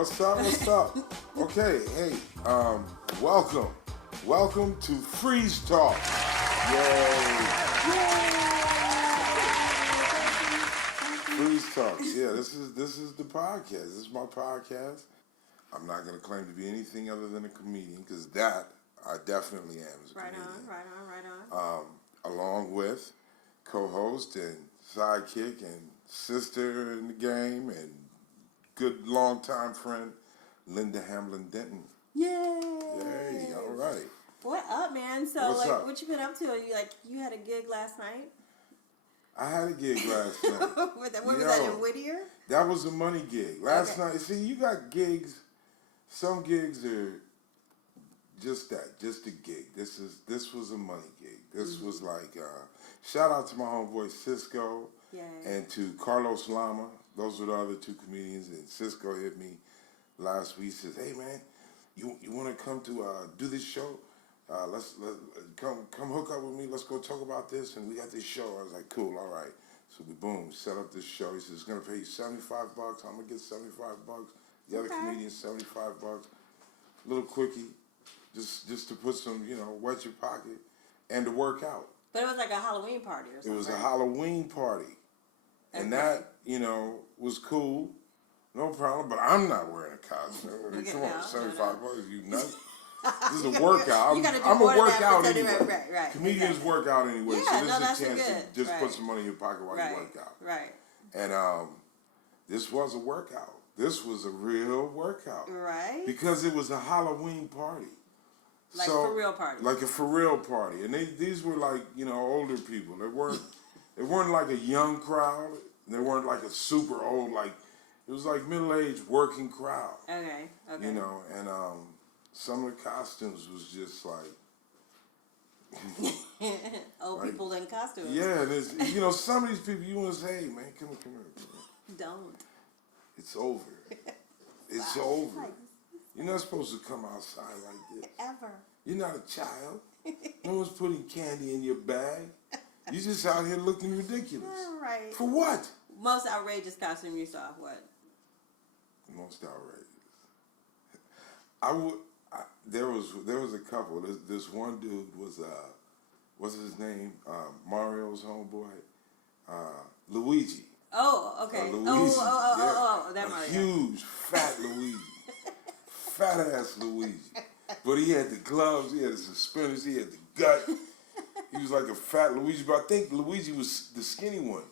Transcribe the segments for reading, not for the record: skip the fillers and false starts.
What's up? What's up? Okay, hey, welcome to Freeze Talk. Yay! Freeze Talks. Yeah, this is the podcast. This is my podcast. I'm not gonna claim to be anything other than a comedian because that I definitely am as a comedian. Right on. Along with co-host and sidekick and sister in the game and good longtime friend Linda Hamlin Denton. Yay! Yay! All right. What up, man? So, What's up? what you been up to? You had a gig last night? I had a gig last night. Was that in Whittier? That was a money gig. Last night, see, you got gigs. Some gigs are just that, just a gig. This was a money gig. This was like, shout out to my homeboy Cisco and to Carlos Lama. Those were the other two comedians. And Cisco hit me last week. Says, "Hey man, you want to come to do this show? Let's come hook up with me. Let's go talk about this. And we got this show." I was like, "Cool, all right." So we set up this show. He says, "It's gonna pay you $75. I'm gonna get $75. The other comedians $75. Little quickie, just to put some, wet your pocket and to work out." But it was like a Halloween party or something. It was a Halloween party, and that was cool. No problem, but I'm not wearing a costume. Come on, $75, you nuts? This is a workout. I'm a workout anyway. Right. Comedians work out anyway, Yeah, so this is a chance to just right. put some money in your pocket while you work out. Right. And this was a workout. This was a real workout. Right. Because it was a Halloween party. Like for real party. Like a for real party. And these were like, older people. They weren't like a young crowd. They weren't like a super old, it was like middle-aged working crowd. Okay. And some of the costumes was just like old people in costumes. Yeah, and it's, some of these people you want to say, "Hey man, come here. Don't. It's over. It's over. You're not supposed to come outside like this. Ever. You're not a child. No one's putting candy in your bag. You're just out here looking ridiculous. Right. For what? Most outrageous costume you saw, what? Most outrageous. There was a couple. This one dude was what's his name? Mario's homeboy, Luigi. Oh, okay. Luigi. That Mario. Huge, fat Luigi. Fat ass Luigi. But he had the gloves, he had the suspenders, he had the gut. He was like a fat Luigi, but I think Luigi was the skinny one.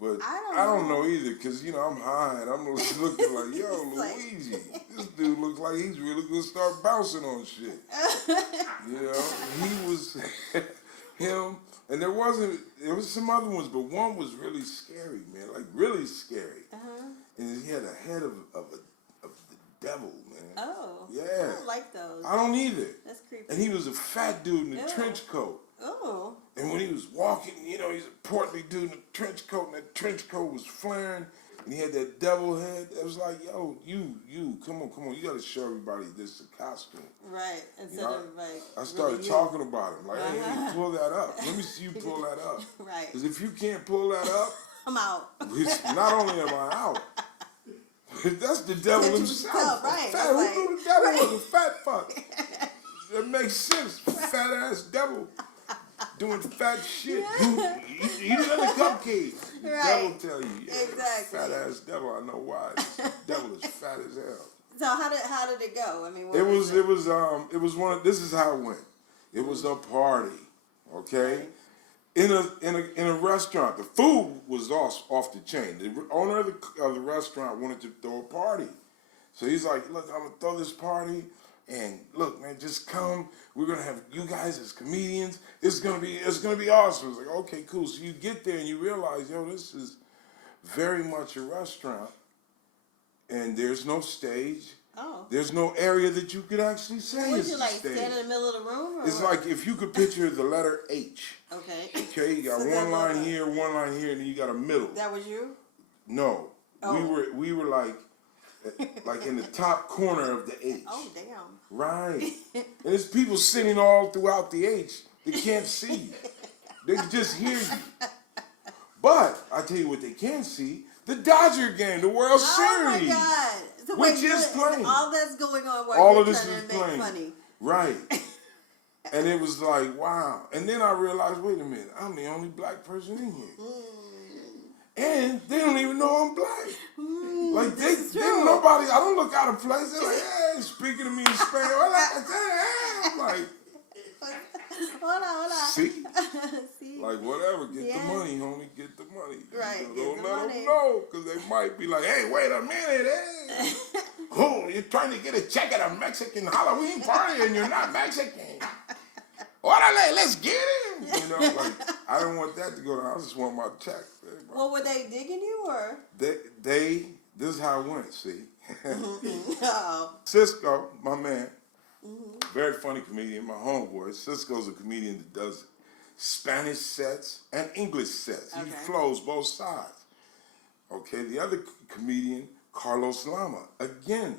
But I don't know either, because, I'm high and I'm looking like, yo, Luigi, this dude looks like he's really going to start bouncing on shit. He was him. And there was some other ones, but one was really scary, man, like really scary. And he had a head of the devil, man. Oh. Yeah. I don't like those. I don't either. That's creepy. And he was a fat dude in a trench coat. Oh. And when he was walking, he's a portly dude in a trench coat, and that trench coat was flaring, and he had that devil head. It was like, yo, you, come on, you got to show everybody this is a costume. Right, instead of I started talking about him, like, hey, pull that up. Let me see you pull that up. Right. Because if you can't pull that up, I'm out. Not only am I out, that's the devil himself. Right. Who knew the devil was a fat fuck? That makes sense. Fat ass devil. Doing fat shit. Eat another cupcake. The devil tell you. Yeah, exactly. Fat ass devil. I know why. This devil is fat as hell. So how did it go? I mean, it was one of, this is how it went. It was a party. Okay? Right. In a restaurant. The food was off the chain. The owner of the restaurant wanted to throw a party. So he's like, "Look, I'm gonna throw this party. And look, man, just come. We're gonna have you guys as comedians. It's gonna be awesome." It's like, okay, cool. So you get there and you realize, yo, this is very much a restaurant, and there's no stage. Oh. There's no area that you could actually say Would is you a stand in the middle of the room? Or it's like if you could picture the letter H. Okay. Okay, you got one line here, and then you got a middle. That was you? No, oh. we were like in the top corner of the H. Oh, damn. Right. And there's people sitting all throughout the H. They can't see you. They can just hear you. But I tell you what they can see. The Dodger game, the World Series. Oh my God! So Which wait, is playing. all that's going on while All you're of this trying is to make playing. money. Right. And it was like, wow. And then I realized, wait a minute, I'm the only black person in here. And they don't even know I'm black. Like, they nobody, I don't look out of place. They're like, hey, speaking to me in Spanish. I'm like, Hold on. see? See? Like, whatever, get the money, homie, get the money. Right, Don't get the let money. them know, because they might be like, hey, wait a minute, hey. Oh, you're trying to get a check at a Mexican Halloween party and you're not Mexican. Orale, let's get him. You know, like, I don't want that to go down. I just want my check. Well, were they digging you or? This is how it went, see. Uh-oh. Cisco, my man, very funny comedian, my homeboy. Cisco's a comedian that does Spanish sets and English sets. He flows both sides. Okay, the other comedian, Carlos Lama, again,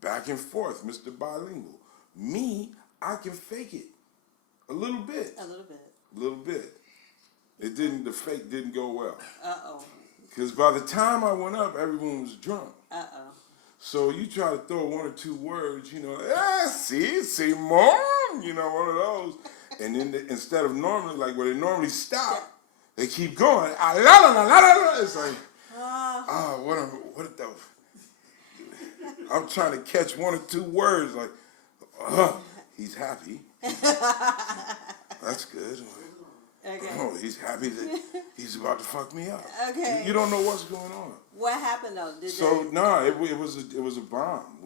back and forth, Mr. Bilingual. Me, I can fake it a little bit. A little bit. A little bit. The fake didn't go well. Uh-oh. Because by the time I went up, everyone was drunk. Uh-oh. So you try to throw one or two words, you know, Simon, you know, one of those. And then instead of normally, like where they normally stop, they keep going. It's like, what the? I'm trying to catch one or two words, like, he's happy. That's good. Okay. Oh, he's happy that he's about to fuck me up. Okay. You don't know what's going on. What happened though? It was a bomb.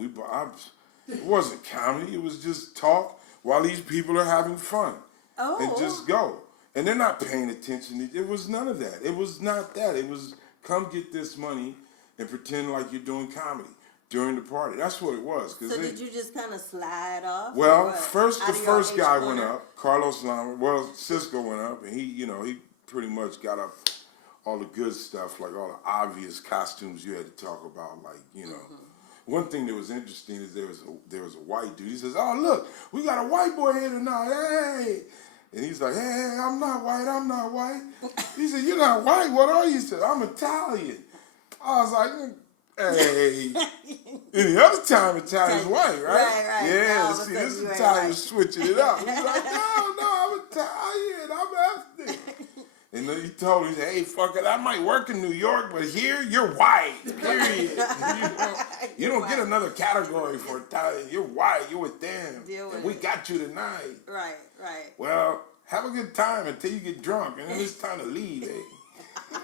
It wasn't comedy. It was just talk while these people are having fun. Oh. And just go. And they're not paying attention. It was none of that. It was not that. It was come get this money and pretend like you're doing comedy during the party. That's what it was. So did you just kind of slide off? Well, the first guy corner? went up, Carlos Lama. Well, Cisco went up, and he pretty much got up all the good stuff, like all the obvious costumes you had to talk about, like, you know. One thing that was interesting is there was a white dude. He says, "Oh, look, we got a white boy here tonight. Hey." And he's like, "Hey, I'm not white. He said, "You're not white. What are you?" He said, "I'm Italian." I was like, hey. Any other time, Italian's white, right? Right. Yeah, No, see, this Italian's switching it up. He's like, no, I'm Italian. I'm ethnic. And then he told me, he said, "Hey, fuck it, I might work in New York, but here, you're white, period. You don't get another category for Italian. You're white, you're with them. And we got you tonight." Right. Well, have a good time until you get drunk, and then it's time to leave, eh?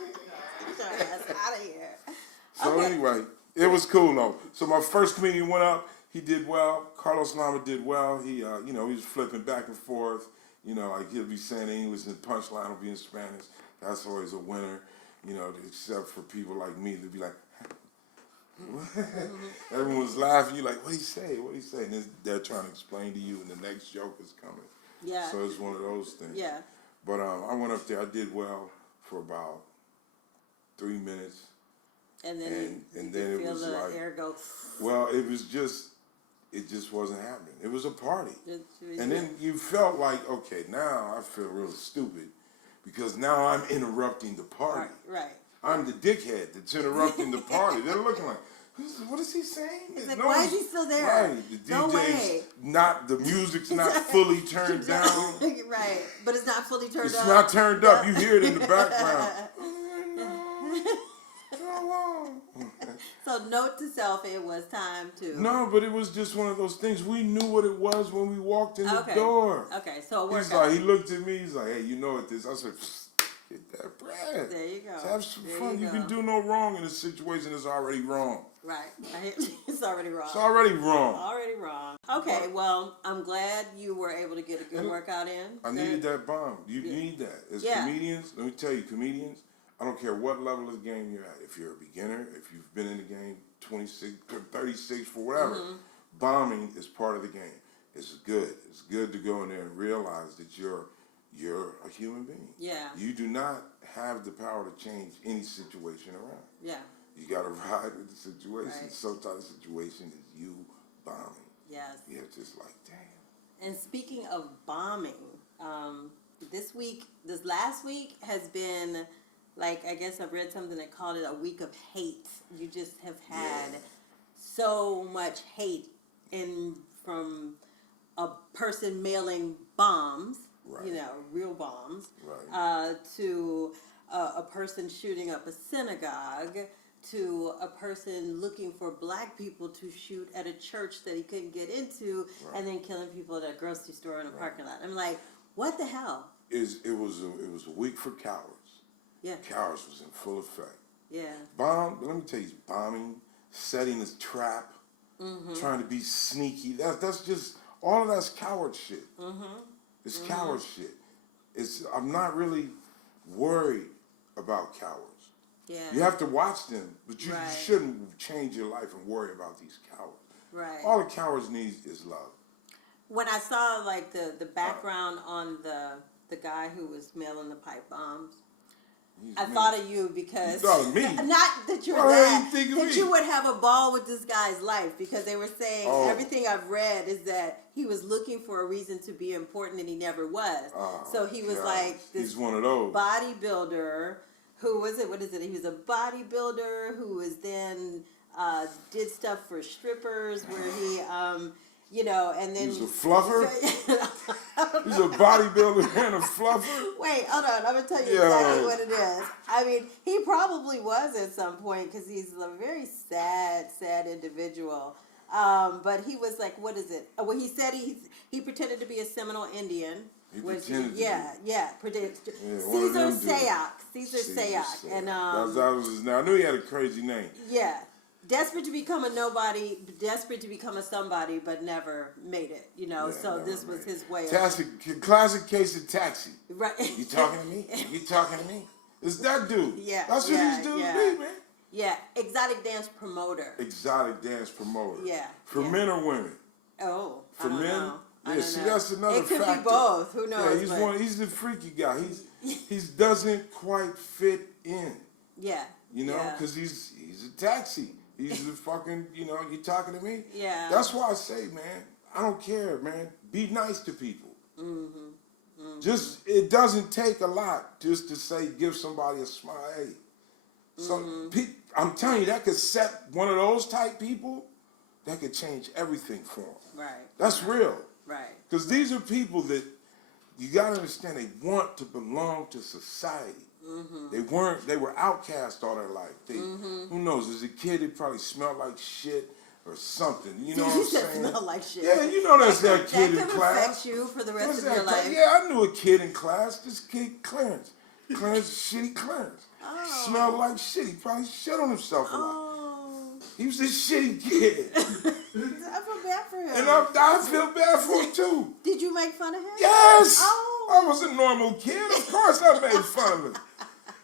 That's out of here. So anyway, it was cool though. So my first comedian went up. He did well. Carlos Lama did well. He, he was flipping back and forth. You know, like he'll be saying English and the punchline will be in Spanish. That's always a winner. You know, except for people like me to be like, everyone was laughing. You're like, what he say? And then they're trying to explain to you, and the next joke is coming. Yeah. So it's one of those things. Yeah. But I went up there. I did well for about 3 minutes. And then and then it was like, air go. Well, it just wasn't happening. It was a party. And then you felt like, okay, now I feel real stupid because now I'm interrupting the party. Right. I'm the dickhead that's interrupting the party. They're looking like, what is he saying? He's like, why is he still there? Right. The DJ's the music's not fully turned down. Right. But it's not fully turned up. It's not turned up. You hear it in the background. So note to self, it was time to. No, but it was just one of those things. We knew what it was when we walked in the door. Okay, so it worked He's like, he looked at me. He's like, "Hey, you know what this?" I said, "Get that bread. There you go. Let's have some fun. You can do no wrong in a situation that's already wrong." Right. It's already wrong. It's already wrong. Already wrong. Okay, well, I'm glad you were able to get a good workout in. I needed that bomb. You need that. As comedians, let me tell you, comedians, I don't care what level of the game you're at. If you're a beginner, if you've been in the game 26, 36, for whatever, bombing is part of the game. It's good. It's good to go in there and realize that you're a human being. Yeah. You do not have the power to change any situation around. Yeah. You got to ride with the situation. Right. Sometimes the situation is you bombing. Yes. Yeah, just like, damn. And speaking of bombing, this last week has been like, I guess I read something that called it a week of hate. You just have had so much hate from a person mailing bombs, Right. real bombs, Right. to a person shooting up a synagogue, to a person looking for black people to shoot at a church that he couldn't get into, and then killing people at a grocery store in a parking lot. I'm like, what the hell? It was a week for cowards. Yeah. Cowards was in full effect. Yeah. Let me tell you, bombing, setting a trap, trying to be sneaky. That's just all of that's coward shit. It's coward shit. I'm not really worried about cowards. Yeah. You have to watch them, but you Right. shouldn't change your life and worry about these cowards. Right. All the cowards need is love. When I saw like the background on the guy who was mailing the pipe bombs, I thought of you because You thought of me? Not that you're Why that, didn't you think of that me? you would have a ball with this guy's life, because they were saying Oh. everything I've read is that he was looking for a reason to be important and he never was. So he was God. like this He's one of those. bodybuilder who was it? What is it? He was a bodybuilder who was then did stuff for strippers where he and then He was a fluffer? He's a bodybuilder and a fluffer? Wait, hold on. I'm going to tell you exactly what it is. I mean, he probably was at some point because he's a very sad individual. But he was like, what is it? Well, he said he pretended to be a Seminole Indian. He pretended to be. Caesar Sayoc. Caesar Sayoc. And, that was his name. I knew he had a crazy name. Yeah. Desperate to become a nobody, desperate to become a somebody, but never made it, so this was his way of... Classic case of Taxi. Right. You talking to me? You talking to me? It's that dude. Yeah. That's what these dudes be, man. Yeah. Exotic dance promoter. Exotic dance promoter. Yeah. For men or women? Oh, For men? Know. Yeah, see, that's another factor. It could factor. be both. Who knows? Yeah, he's the freaky guy. He doesn't quite fit in. Yeah. Because he's a taxi. He's the fucking, you talking to me? Yeah. That's why I say, man, I don't care, man. Be nice to people. Just, it doesn't take a lot just to say, give somebody a smile. Hey. I'm telling you, that could set one of those type people, that could change everything for them. Right. That's real. Right. Because these are people that, you got to understand, they want to belong to society. They were outcast all their life. Who knows? As a kid, they probably smelled like shit or something. You know what I'm saying? Smell like shit. Yeah, you know that's that kid in That could class. affect you for the rest of your that life. Yeah, I knew a kid in class. This kid, Clarence. Shitty Clarence. Oh. Smelled like shit. He probably shit on himself a lot. Oh. He was a shitty kid. I feel bad for him. And I feel bad for him too. Did you make fun of him? Yes! Oh. I was a normal kid. Of course I made fun of him.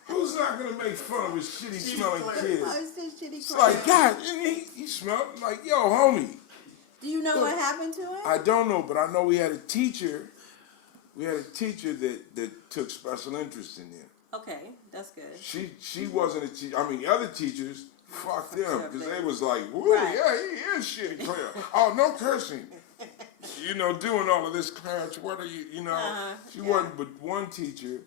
Who's not going to make fun of a shitty smelling kid? Oh, it's shitty It's like, God, he smelled like, yo, homie. Do you know what happened to him? I don't know, but I know we had a teacher. We had a teacher that took special interest in him. Okay, that's good. She wasn't a teacher. I mean, the other teachers, fuck them, because they was like, woo, Right. yeah, he is shitty, Claire. Oh, no cursing. Doing all of this, Clarence, what are you, She wasn't, but one teacher,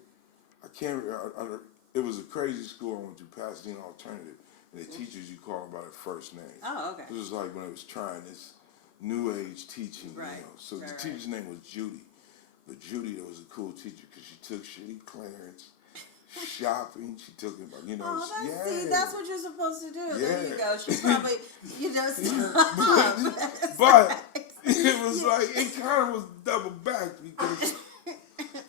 it was a crazy school I went to, Pasadena Alternative, and the teachers, you call them by their first name. Oh, okay. It was like when I was trying this new age teaching, Right. So the teacher's name was Judy. But Judy, that was a cool teacher because she took shitty Clarence shopping. She took him, See, that's what you're supposed to do. Yeah. There you go. She probably, But it was like, it kind of was double back because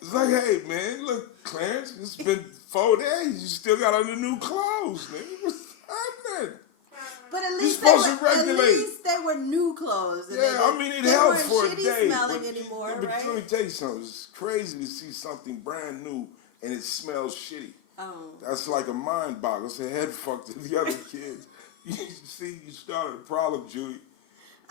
it's like, hey, man, look, Clarence, it's been 4 days. You still got on the new clothes, man. What's happening? But at You're least supposed to regulate. At least they were new clothes. Yeah, it helped for a day. They weren't shitty smelling anymore, but right? let me tell you something. It's crazy to see something brand new and it smells shitty. Oh. That's like a mind boggle. It's a head fuck to the other kids. You started a problem, Judy.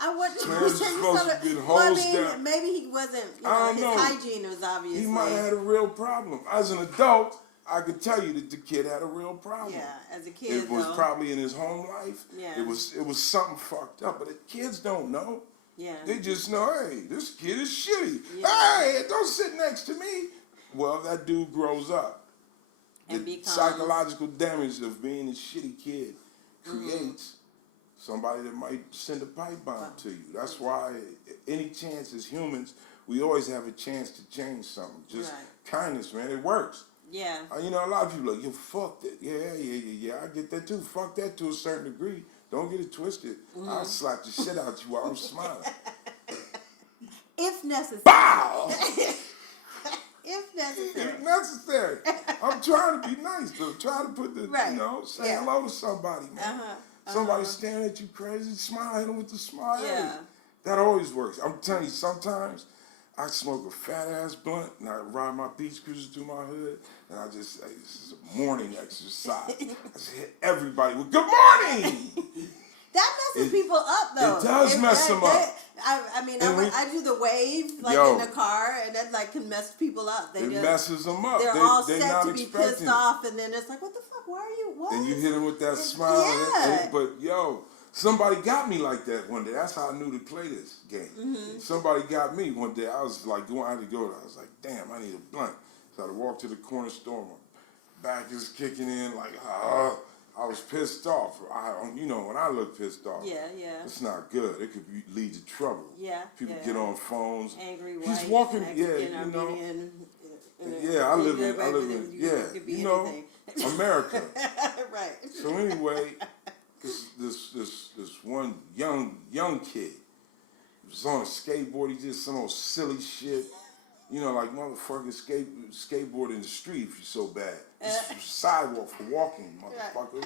I wouldn't. Clarence is supposed to be holes down. Maybe he wasn't. I don't his know. hygiene was obviously. He might have had a real problem. As an adult, I could tell you that the kid had a real problem. Yeah, as a kid, it was probably in his home life. Yeah. It was something fucked up. But the kids don't know. Yeah. They just know, hey, this kid is shitty. Yeah. Hey, don't sit next to me. Well, that dude grows up. And the becomes psychological damage of being a shitty kid creates somebody that might send a pipe bomb to you. That's why any chance as humans, we always have a chance to change something. Just kindness, man, it works. Yeah. You know, a lot of people are like, yo, fuck that. Yeah, I get that too. Fuck that to a certain degree. Don't get it twisted. I'll slap the shit out you while I'm smiling. If necessary. Bow! If necessary. If necessary. I'm trying to be nice, though. Trying to put the, you know, say hello to somebody, man. Somebody staring at you crazy, smile at them with the smile. Yeah. Hey, that always works. I'm telling you, sometimes I smoke a fat-ass blunt, and I ride my beach cruiser through my hood, and I just say, this is a morning exercise. I just hit everybody with, good morning! That messes people up, though. It does mess them up. I mean, I do the wave, like, in the car, and that, like, can mess people up. It messes them up. They're all set to be pissed off, and then it's like, what the fuck, why are you, what? And you hit them with that smile. Yeah. But, yo, somebody got me like that one day. That's how I knew to play this game. Somebody got me one day. I was like, I had to go. I was like, damn, I need a blunt. So I walked to the corner store. My back is kicking in like, I was pissed off. You know, when I look pissed off, it's not good. It could lead to trouble. People get on phones. Angry white, he's walking, Mexican, you know. Armenian, I live in, you know, anything. America. Right. So anyway, this one young kid was on a skateboard. He did some old silly shit. You know, like motherfucking skateboard in the street if you're so bad. Just sidewalk for walking, motherfucker.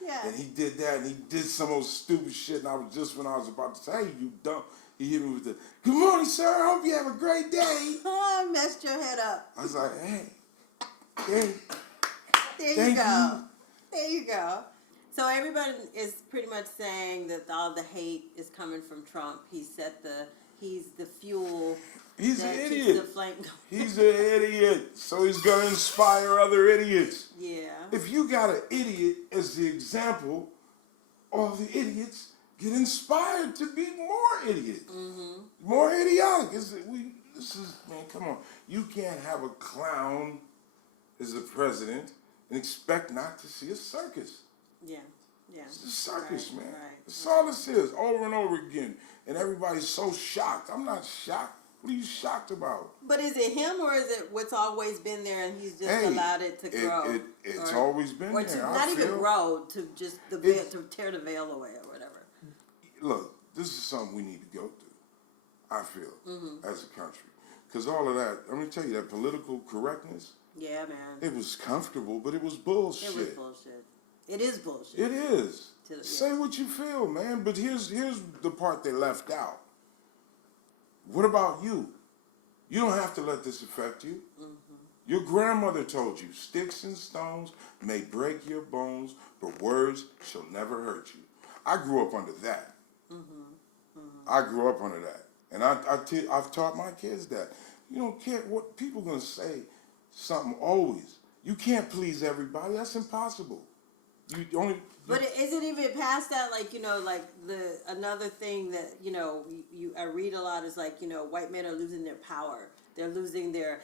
Yeah. And he did that, and he did some old stupid shit, and I was just when I was about to say, hey, you dumb. He hit me with the, good morning, sir. I hope you have a great day. Oh, I messed your head up. I was like, hey. There you go. There you go. So everybody is pretty much saying that all the hate is coming from Trump. He's the fuel. He's an idiot. The flame going. He's an idiot. So he's going to inspire other idiots. Yeah. If you got an idiot as the example, all the idiots get inspired to be more idiots. More idiotic. Man, come on. You can't have a clown as a president and expect not to see a circus. Yeah. It's a circus, man. Right. That's all this is, over and over again. And everybody's so shocked. I'm not shocked. What are you shocked about? But is it him or is it what's always been there and he's just allowed it to grow? It's always been there. To not even grow, to just to tear the veil away or whatever. Look, this is something we need to go through, I feel, as a country. Because all of that, I'm going to tell you, that political correctness, yeah, man. it was comfortable, but it was bullshit. It was bullshit. It is bullshit. It is. Say what you feel, man. But here's the part they left out. What about you? You don't have to let this affect you. Your grandmother told you, sticks and stones may break your bones, but words shall never hurt you. I grew up under that. I grew up under that. And I've taught my kids that. You don't care what people are going to say, something always. You can't please everybody. That's impossible. But is it even past that? Like, you know, like another thing that, you know, I read a lot is like, you know, white men are losing their power. They're losing their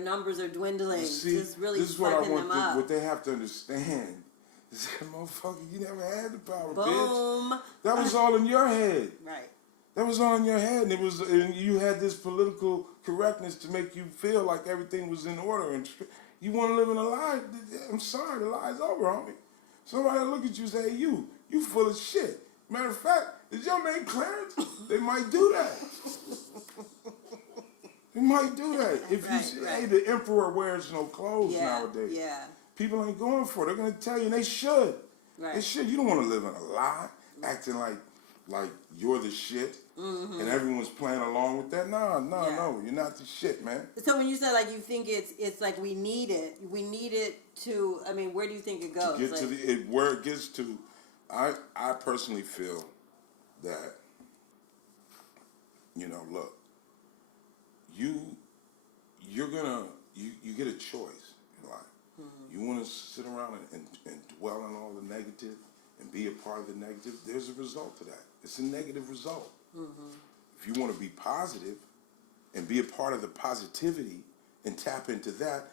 numbers are dwindling. See, just really this is what I fucking want them up. what they have to understand is that, motherfucker, you never had the power, Boom. bitch. That was all in your head. Right. That was all in your head, and you had this political correctness to make you feel like everything was in order, and you want to live in a lie. I'm sorry, the lie's over, homie. Somebody look at you and say, hey, you full of shit. Matter of fact, is your name Clarence? They might do that. They might do that. If you say, hey, the emperor wears no clothes nowadays. Yeah. People ain't going for it. They're going to tell you, and they should. Right. They should. You don't want to live in a lie, acting like you're the shit, and everyone's playing along with that. No, you're not the shit, man. So when you say like you think it's like we need it to. I mean, where do you think it goes? To get to where it gets to, I personally feel that, you know, look, you get a choice in life. You want to sit around and dwell on all the negative and be a part of the negative. There's a result to that. It's a negative result. If you want to be positive and be a part of the positivity and tap into that,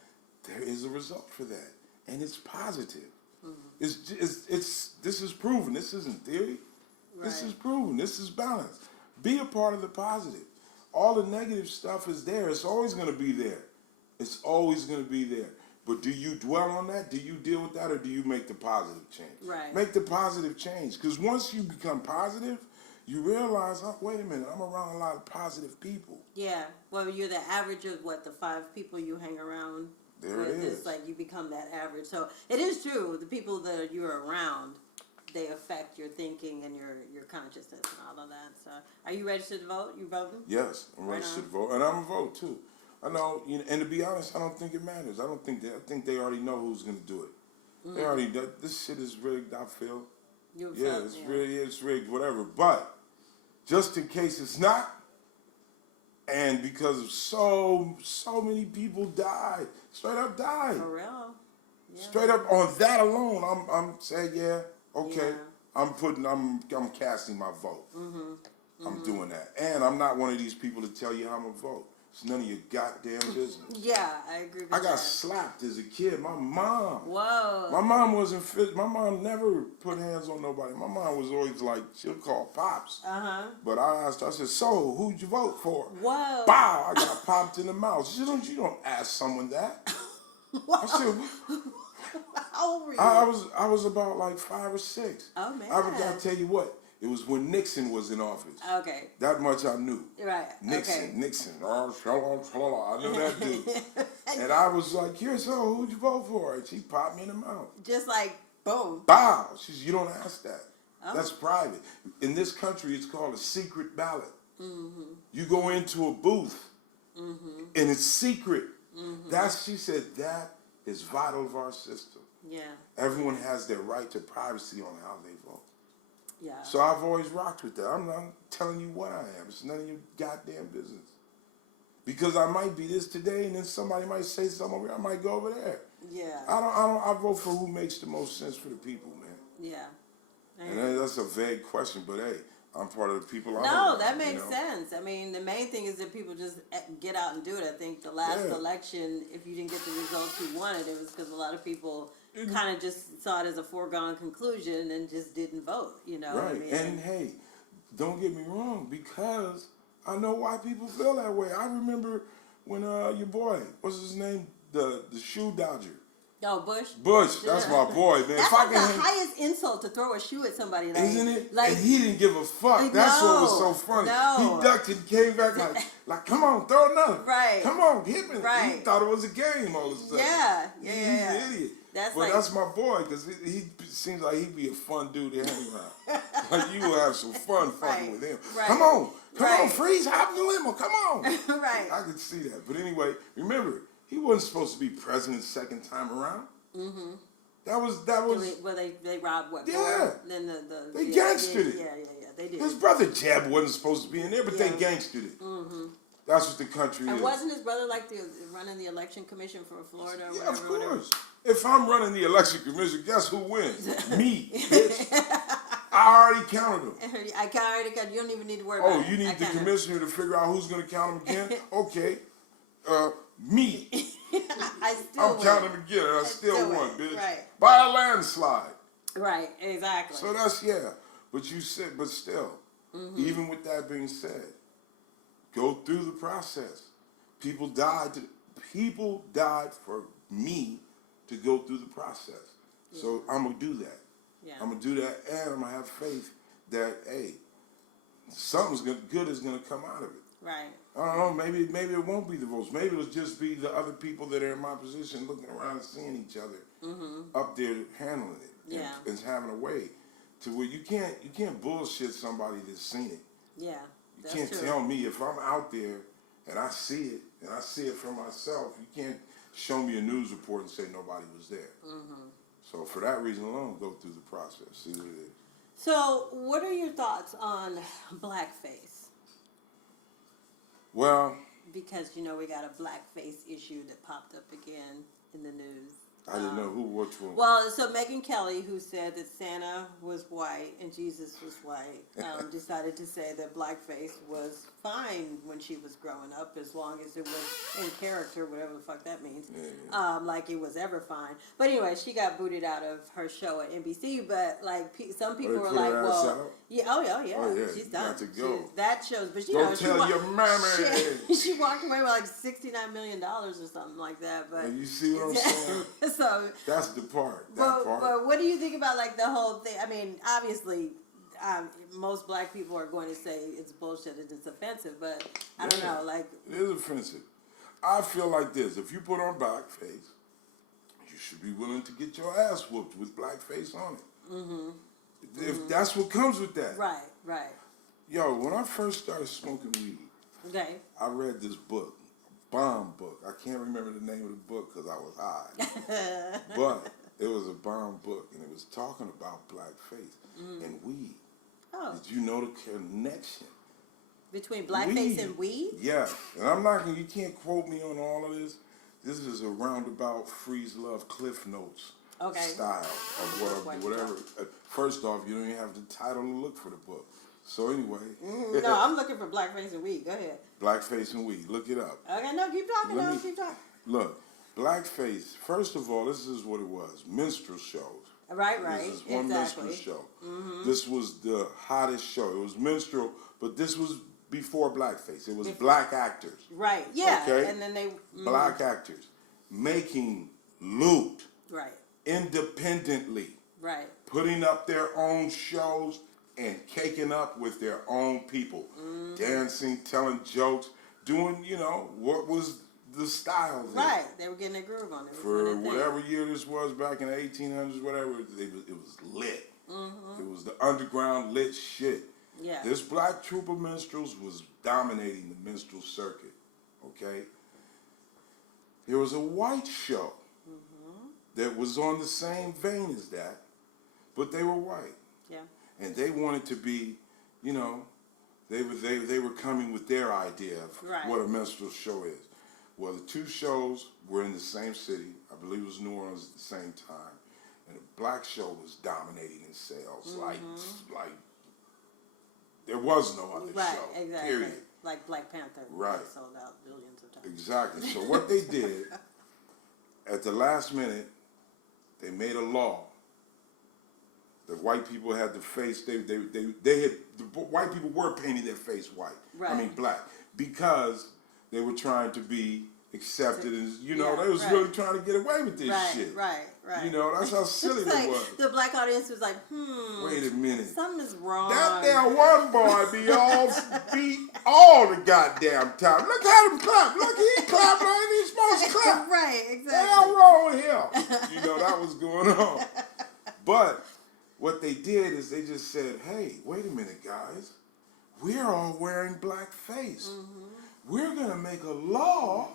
there is a result for that. and it's positive. This is proven. This isn't theory. This is proven. This is balance. Be a part of the positive. All the negative stuff is there. It's always going to be there. It's always going to be there. But do you dwell on that? Do you deal with that, or do you make the positive change? Right. Make the positive change. Because once you become positive, you realize, oh, wait a minute, I'm around a lot of positive people. Yeah. Well, you're the average of the 5 people you hang around There with. it is. It's like you become that average. So it is true. The people that you're around, they affect your thinking and your consciousness and all of that. So, are you registered to vote? You voting? Yes, I'm registered to vote, and I'm a vote too. I know, and to be honest, I don't think it matters. I think they already know who's going to do it. They already this shit is rigged. I feel. It's rigged, whatever. But just in case it's not, and because of so many people died, straight up died. For real. Yeah. Straight up on that alone, I'm saying, yeah, okay. Yeah. I'm casting my vote. I'm doing that. And I'm not one of these people to tell you how I'm gonna vote. It's none of your goddamn business. Yeah, I agree with I that. got slapped as a kid. My mom. Whoa. My mom wasn't fit. My mom never put hands on nobody. My mom was always like, she'll call pops. But I asked her, I said, so who'd you vote for? Whoa. Bow, I got popped in the mouth. She said, you don't ask someone that. I said, how old were you? I was about like 5 or 6. Oh, man. I gotta tell you what, it was when Nixon was in office. Okay. That much I knew. Right. Nixon. Oh, I knew that dude. And I was like, here, so who'd you vote for? And she popped me in the mouth. Just like, boom. Bow. She said, you don't ask that. Oh. That's private. In this country, it's called a secret ballot. You go into a booth, and it's secret. She said, that is vital of our system. Yeah. Everyone has their right to privacy on how they vote. Yeah. So I've always rocked with that. I'm not telling you what I am. It's none of your goddamn business. Because I might be this today, and then somebody might say something over here. I might go over there. Yeah. I vote for who makes the most sense for the people, man. Yeah. And that's a vague question, but hey, I'm part of the people. No, that makes sense. I mean, the main thing is that people just get out and do it. I think the last election, if you didn't get the results you wanted, it was because a lot of people kind of just saw it as a foregone conclusion and just didn't vote, you know? Right, I mean, and hey, don't get me wrong, because I know why people feel that way. I remember when your boy, what's his name, the shoe dodger. Oh, Bush? Bush, that's my boy, man. That's like the highest insult, to throw a shoe at somebody. Like, isn't it? Like, and he didn't give a fuck. That's what was so funny. No. He ducked and came back like, come on, throw another. Right. Come on, hit me. Right. He thought it was a game all of a sudden. Yeah. He's an idiot. That's my boy, because he seems like he'd be a fun dude to hang around. Like, you will have some fun fucking with him. Right. Come on, Freeze, hop the limo, come on. Right. I could see that. But anyway, remember, he wasn't supposed to be president second time around. That was. Well, they robbed what? Yeah. Then they gangstered it. Yeah, they did. His brother Jeb wasn't supposed to be in there, but they gangstered it. That's what the country is. And wasn't his brother like running the election commission for Florida? Or yeah, of whatever? course. If I'm running the election commission, guess who wins? Me, bitch. I already counted them. I already counted. You don't even need to worry about it. Oh, you need the commissioner to figure out who's going to count them again? Okay. Me. I'm counting them again, and I still won, bitch. Right. By a landslide. Right, exactly. So that's, But you said, but still, even with that being said, go through the process. People died for me to go through the process. So I'm going to do that. Yeah. I'm going to do that, and I'm going to have faith that, hey, something good is going to come out of it. Right. I don't know, maybe it won't be the votes. Maybe it'll just be the other people that are in my position looking around and seeing each other up there handling it. And having a way to where you can't bullshit somebody that's seen it. Yeah. You can't tell me if I'm out there and I see it and I see it for myself, you can't show me a news report and say nobody was there. So for that reason alone, go through the process, see what it is. So what are your thoughts on blackface? Well, because we got a blackface issue that popped up again in the news. I didn't know which one. Well, so Megyn Kelly, who said that Santa was white and Jesus was white, decided to say that blackface was fine when she was growing up, as long as it was in character, whatever the fuck that means. Yeah. Like it was ever fine. But anyway, she got booted out of her show at NBC. But like some people were put like, her ass well, out? yeah, Oh, yeah, she's you done. got to go. That shows, but you Go know, tell your mama. she walked away with like $69 million or something like that. But And you see what I'm saying? So that's the part. but what do you think about like the whole thing? I mean, obviously, most black people are going to say it's bullshit and it's offensive, but I don't know. Like, it is offensive. I feel like this: if you put on blackface, you should be willing to get your ass whooped with blackface on it. Mm-hmm. If that's what comes with that. Right. Yo, when I first started smoking weed, Okay. I read this book, a bomb book. I can't remember the name of the book because I was high. But it was a bomb book, and it was talking about blackface and weed. Oh. Did you know the connection? Between blackface and weed? Yeah. And I'm not going to, you can't quote me on all of this. This is a roundabout FREEZ LUV Cliff Notes style of whatever. First off, you don't even have the title to look for the book. So anyway. No, I'm looking for blackface and weed. Go ahead. Blackface and weed. Look it up. Okay, no, keep talking. Keep talking. Look, blackface, first of all, this is what it was. Minstrel shows. Right. This is one minstrel show. Mm-hmm. This was the hottest show. It was minstrel, but this was before blackface. It was black actors. Right, yeah. Okay? And then they... Black actors making loot. Right. Independently. Right. Putting up their own shows and caking up with their own people. Dancing, telling jokes, doing, what was the style then. Right. They were getting a groove on it. For whatever year this was, back in the 1800s, whatever, it was lit. Mm-hmm. It was the underground lit shit. Yeah. This black troupe of minstrels was dominating the minstrel circuit, okay? There was a white show that was on the same vein as that, but they were white. Yeah. And they wanted to be, they were coming with their idea of what a minstrel show is. Well, the two shows were in the same city. I believe it was New Orleans at the same time. And the black show was dominating in sales. Like there was no other show. Exactly. Period. Like Black Panther. Right. Sold out billions of times. Exactly. So what they did, at the last minute, they made a law. The white people had the face, they had, the white people were painting their face white. Right. I mean black. Because they were trying to be accepted as, they was really trying to get away with this shit. Right. That's how silly like, it was. The black audience was like, wait a minute. Something's wrong. That damn one boy beat all the goddamn time. Look how him clap. Look, he clapped like he's supposed to clap. Right, exactly. What the hell wrong with him? That was going on. But what they did is they just said, hey, wait a minute, guys. We're all wearing blackface. We're going to make a law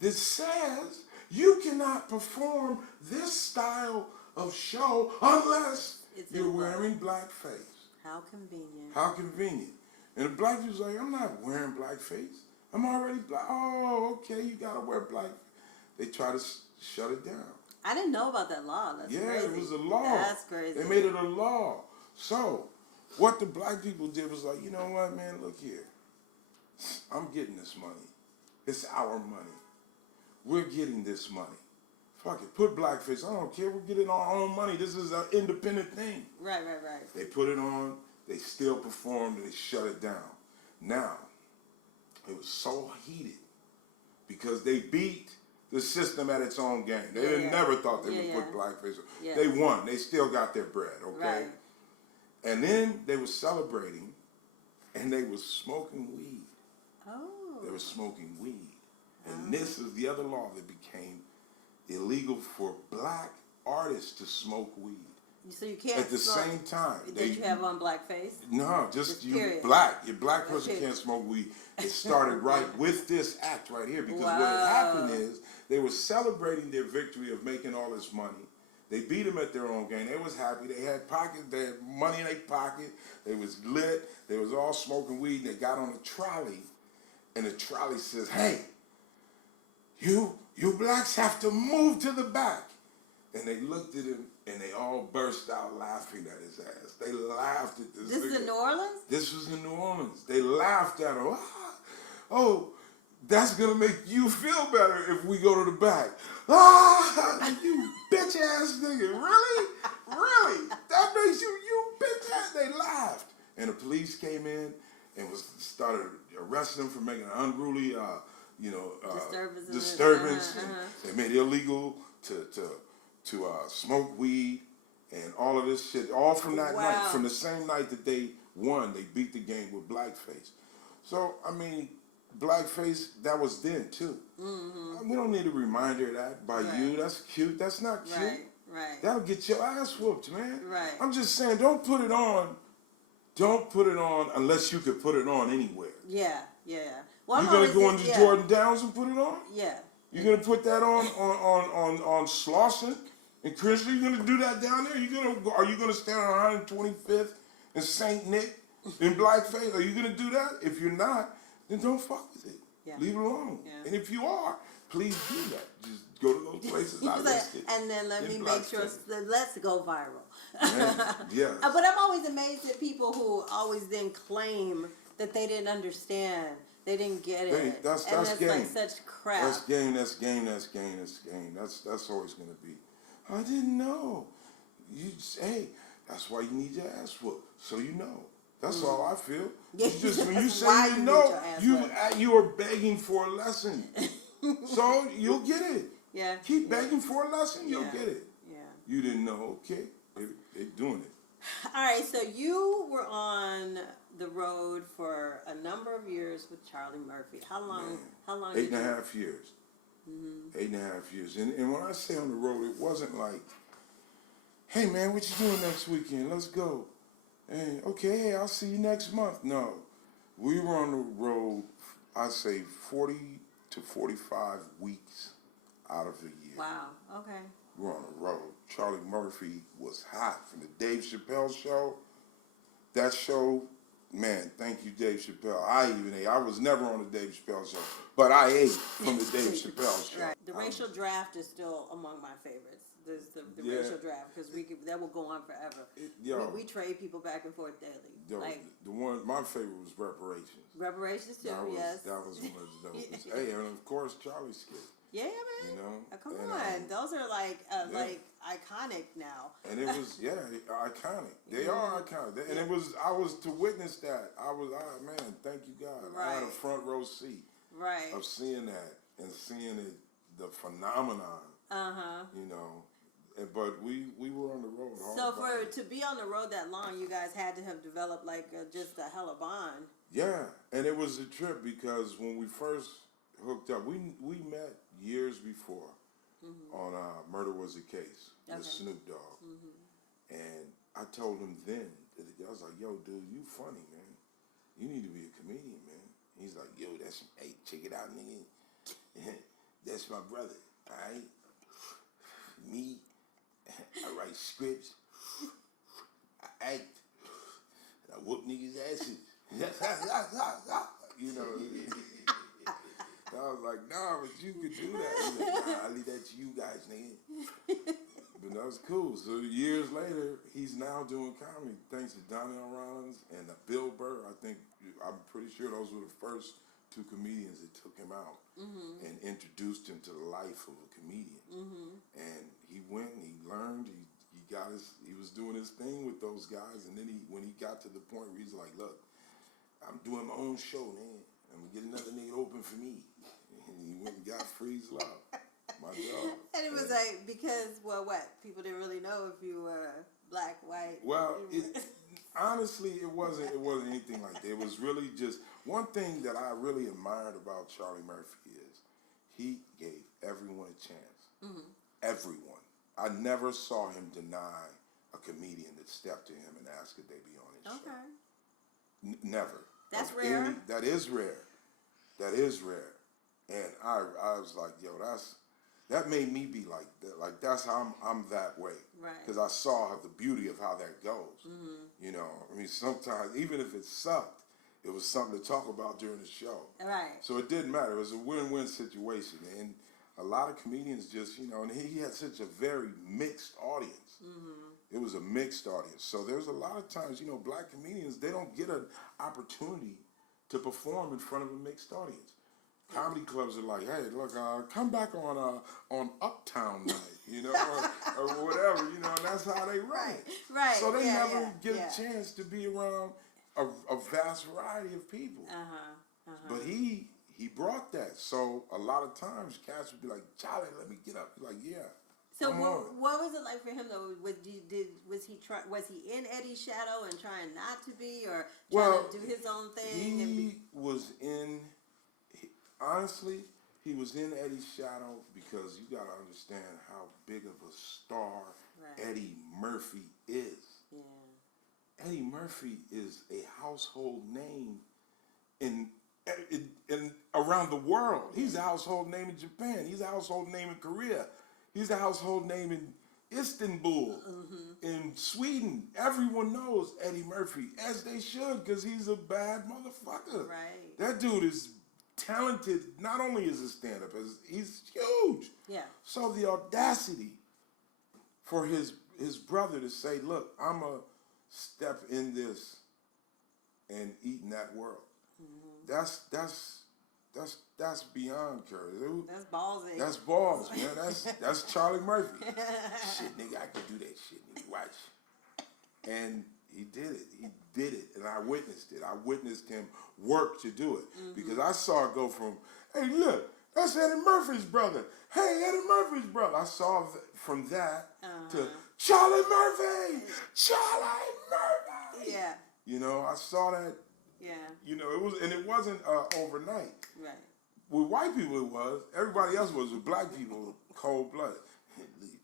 that says you cannot perform this style of show unless you're wearing blackface. How convenient. How convenient. And the black people's like, I'm not wearing blackface. I'm already black. Oh, okay, you got to wear black. They try to shut it down. I didn't know about that law. That's crazy. It was a law. That's crazy. They made it a law. So, what the black people did was like, you know what, man, look here. I'm getting this money. It's our money. We're getting this money. Fuck it. Put blackface. I don't care. We're getting our own money. This is an independent thing. Right. They put it on. They still performed. And they shut it down. Now, it was so heated because they beat the system at its own game. They never thought they would put blackface on. Yeah. They won. They still got their bread, okay? Right. And then they were celebrating, and they were smoking weed. Oh. They were smoking weed. And this is the other law that became illegal for black artists to smoke weed. So you can't at the same time. Did you have on blackface? No, just you black. Your black person can't smoke weed. It started right with this act right here because what had happened is they were celebrating their victory of making all this money. They beat them at their own game. They was happy. They had pockets. They had money in their pocket. They was lit. They was all smoking weed. They got on a trolley, and the trolley says, "Hey, you blacks have to move to the back." And they looked at him, and they all burst out laughing at his ass. They laughed at this. This is in New Orleans? This was in New Orleans. They laughed at him. Oh, that's going to make you feel better if we go to the back. You bitch ass nigga. Really? Really? That makes you bitch ass. They laughed. And the police came in and started arresting him for making an unruly, disturbance. And they made it illegal to smoke weed and all of this shit. All from that night, from the same night that they won, they beat the game with blackface. So, I mean, blackface, that was then too. We don't need a reminder of that by you. That's cute. That's not cute. Right. That'll get your ass whooped, man. Right. I'm just saying, don't put it on. Don't put it on unless you could put it on anywhere. Yeah. Well, you're gonna go into Jordan Downs and put it on? Yeah. You're gonna put that on Slauson and Christian? You're gonna do that down there? Are you gonna stand on 125th and St. Nick in blackface? Are you gonna do that? If you're not, then don't fuck with it. Yeah. Leave it alone. Yeah. And if you are, please do that. Just go to those places I listed. And then let me make sure, let's go viral. Yeah. But I'm always amazed at people who always then claim that they didn't understand. They didn't get it. That's game. Like such crap. That's game. That's always going to be. I didn't know. That's why you need your ass whooped. So you know. That's all I feel. Yeah, Just when you say you know, you are begging for a lesson. So you'll get it. Yeah. Keep begging for a lesson, you'll get it. Yeah. You didn't know, okay. They're doing it. All right, so you were on the road for a number of years with Charlie Murphy. How long? Man, How long? 8.5 years. 8.5 years. And when I say on the road, it wasn't like, hey man, what you doing next weekend? Let's go. Hey, okay, hey, I'll see you next month. No, we were on the road. I'd say 40 to 45 weeks out of a year. Wow. Okay. We were on the road. Charlie Murphy was hot from the Dave Chappelle show. That show, man, thank you, Dave Chappelle. I was never on the Dave Chappelle show, but I ate from the Dave Chappelle show. Right. The racial draft is still among my favorites. There's the racial draft because that will go on forever. We trade people back and forth daily. My favorite was reparations. Reparations too. Yes. That was one of the dopest. Hey, and of course Charlie's skit. Yeah, man. You know, come on, those are like iconic now. And it was iconic. They are iconic, and it was. I was to witness that. Man, thank you God. Right. I had a front row seat. Right. Of seeing that and seeing it, the phenomenon. You know. But we were on the road. So to be on the road that long, you guys had to have developed just a hella bond. Yeah, and it was a trip because when we first hooked up, we met years before on Murder Was a Case with Snoop Dogg, and I told him then I was like, "Yo, dude, you funny, man. You need to be a comedian, man." He's like, "Yo, hey, check it out, nigga. That's my brother, all right? Me." I write scripts, I act, and I whoop niggas' asses. You know. I was like, nah, but you could do that. He's like, nah, I leave that to you guys, nigga. But that was cool. So years later, he's now doing comedy thanks to Donnell Rollins and Bill Burr. I'm pretty sure those were the first two comedians that took him out and introduced him to the life of a comedian. And he went and he learned. He was doing his thing with those guys. And then when he got to the point where he's like, look, I'm doing my own show, man. I'm gonna get another nigga open for me. And he went and got FREEZ LUV, my dog. And it was because people didn't really know if you were black, white. Well, honestly, it wasn't anything like that. It was really just one thing that I really admired about Charlie Murphy is he gave everyone a chance. Everyone. I never saw him deny a comedian that stepped to him and asked could they be on his show. Never. That's rare. That is rare. That is rare. And I was like, yo, that made me be like that. Like that's how I'm that way. Right. Because I saw the beauty of how that goes. You know, I mean, sometimes even if it sucked, it was something to talk about during the show. Right. So it didn't matter. It was a win-win situation. And a lot of comedians just, and he had such a very mixed audience. It was a mixed audience. So there's a lot of times, black comedians, they don't get an opportunity to perform in front of a mixed audience. Comedy clubs are like, hey, look, come back on Uptown Night, or whatever, and that's how they run it. Right. So they never get a chance to be around a vast variety of people. But he brought that. So a lot of times cats would be like, Charlie, let me get up. He's like, yeah. So what was it like for him though? Was he in Eddie's shadow and trying not to be, or trying to do his own thing? Honestly, he was in Eddie's shadow because you got to understand how big of a star Eddie Murphy is. Yeah. Eddie Murphy is a household name in around the world. He's a household name in Japan. He's a household name in Korea. He's a household name in Istanbul, in Sweden. Everyone knows Eddie Murphy, as they should, because he's a bad motherfucker. Right. That dude is talented, not only as a stand-up, he's huge. Yeah. So the audacity for his brother to say, look, I'm going to step in this and eat in that world. That's beyond courage. That's ballsy. That's balls, man. That's Charlie Murphy. Shit, nigga, I can do that shit, nigga. Watch. And he did it. He did it, and I witnessed it. I witnessed him work to do it because I saw it go from, hey, look, that's Eddie Murphy's brother. Hey, Eddie Murphy's brother. I saw from that to Charlie Murphy. Charlie Murphy. Yeah. I saw that. Yeah. It wasn't overnight. Right. With white people, it was. Everybody else was. With black people, cold blooded.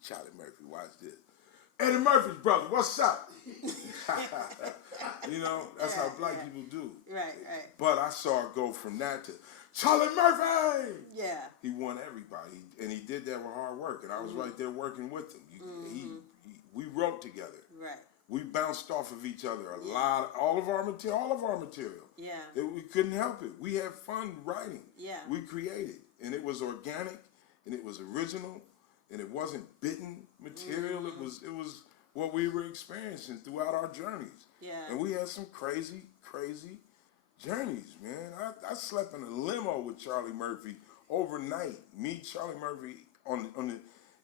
Charlie Murphy, watch this. Eddie Murphy's brother, what's up? That's how black people do. Right. But I saw it go from that to Charlie Murphy. Yeah. He won everybody, and he did that with hard work, and I was right there working with him. We wrote together. Right. We bounced off of each other all of our material. Yeah. We couldn't help it. We had fun writing. Yeah. We created, and it was organic, and it was original, and it wasn't bitten material. It was what we were experiencing throughout our journeys. Yeah. And we had some crazy journeys, man. I slept in a limo with Charlie Murphy overnight. Me, Charlie Murphy,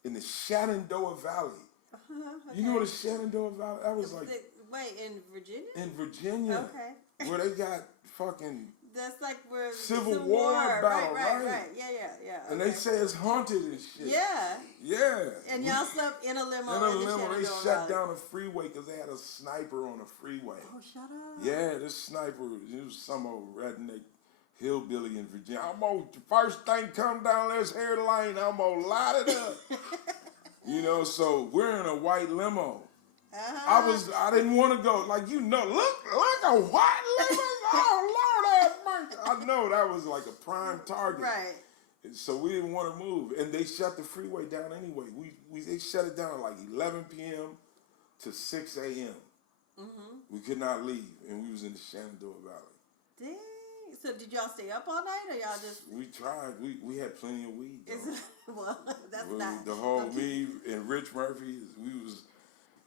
in the Shenandoah Valley. Okay. You know the Shenandoah Valley? That was like... Wait, in Virginia? In Virginia. Okay. Where they got fucking... That's like where Civil War battle, right. Yeah. And okay. they say it's haunted and shit. Yeah. Yeah. And y'all slept in a limo. In a limo. They shut Valley. down a freeway because they had a sniper on the freeway. Oh, shut up. Yeah, this sniper, it was some old redneck hillbilly in Virginia. The first thing come down this here lane, I'm gonna light it up. So we're in a white limo. I didn't want to go. Like, look, a white limo? Oh, Lord have mercy. I know that was like a prime target. Right. So we didn't want to move. And they shut the freeway down anyway. They shut it down at like 11 p.m. to 6 a.m. We could not leave. And we was in the Shenandoah Valley. Dang. So did y'all stay up all night, or y'all just... We tried. We had plenty of weed, though. Well, that's not... The whole, me and Rich Murphy,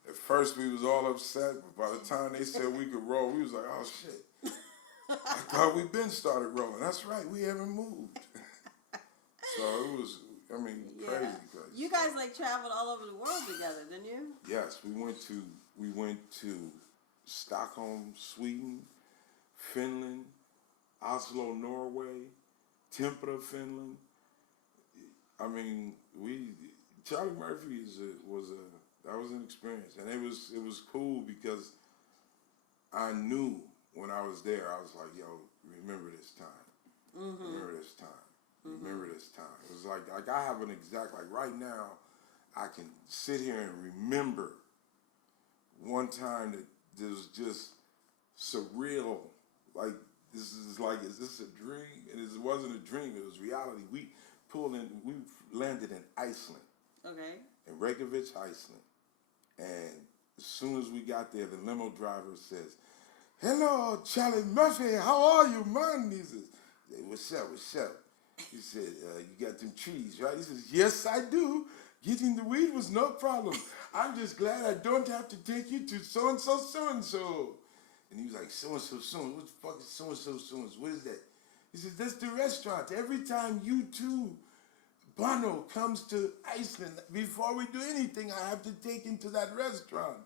at first we was all upset, but by the time they said we could roll, we was like, oh, shit. I thought we been started rolling. That's right, we haven't moved. So it was, crazy. You guys traveled all over the world together, didn't you? Yes, we went to Stockholm, Sweden, Finland, Oslo, Norway, Tampere, Finland. Charlie Murphy that was an experience, and it was cool because I knew when I was there, I was like, yo, remember this time. Remember this time. Remember this time. It was like I have an exact, right now, I can sit here and remember one time that was just surreal. Is this a dream? And it wasn't a dream, it was reality. We landed in Iceland. Okay. In Reykjavik, Iceland. And as soon as we got there, the limo driver says, hello, Charlie Murphy, how are you, man? He says, hey, what's up? He said, you got them trees, right? He says, yes, I do. Getting the weed was no problem. I'm just glad I don't have to take you to so-and-so, so-and-so. And he was like, so-and-so, so-and-so. What the fuck is so-and-so, so-and-so? What is that? He says, that's the restaurant. Every time you two, Bono, comes to Iceland, before we do anything, I have to take him to that restaurant.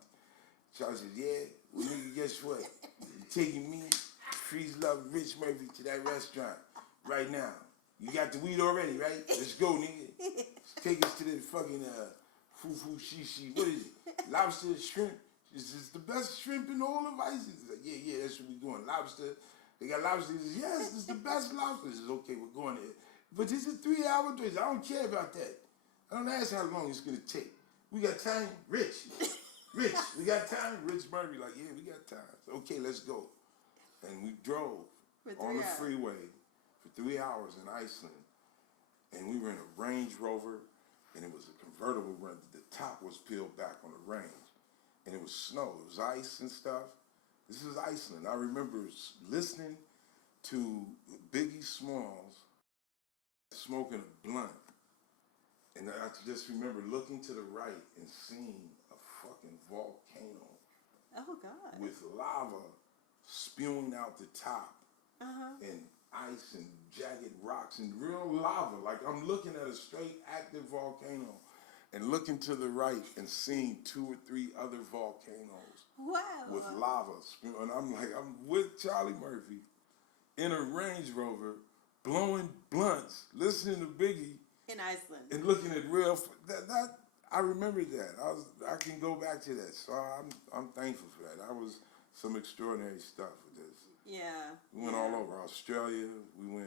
Charlie says, yeah, well, nigga, guess what? You're taking me, Freeze Love, Rich Murphy, to that restaurant right now. You got the weed already, right? Let's go, nigga. Take us to the fucking fufu shishi. What is it? Lobster, shrimp. This is the best shrimp in all of Iceland. He's like, yeah, that's what we're doing. Lobster. They got lobster. He says, yes, this is the best lobster. He says, okay, we're going there. But this is a 3-hour trip. I don't care about that. I don't ask how long it's gonna take. We got time, Rich, we got time. Rich Murphy, like, yeah, we got time. Okay, let's go. And we drove on the freeway for 3 hours in Iceland. And we were in a Range Rover, and it was a convertible. The top was peeled back on the range. And it was snow. It was ice and stuff. This is Iceland. I remember listening to Biggie Smalls smoking a blunt. And I just remember looking to the right and seeing a fucking volcano. Oh, God. With lava spewing out the top. And ice and jagged rocks and real lava. Like I'm looking at a straight active volcano and looking to the right and seeing 2 or 3 other volcanoes. Wow. With lava spewing. And I'm like, I'm with Charlie Murphy in a Range Rover blowing blunts, listening to Biggie. In Iceland. And looking at real, that I remember that. I can go back to that. So I'm thankful for that. That was some extraordinary stuff with this. Yeah. We went all over Australia. We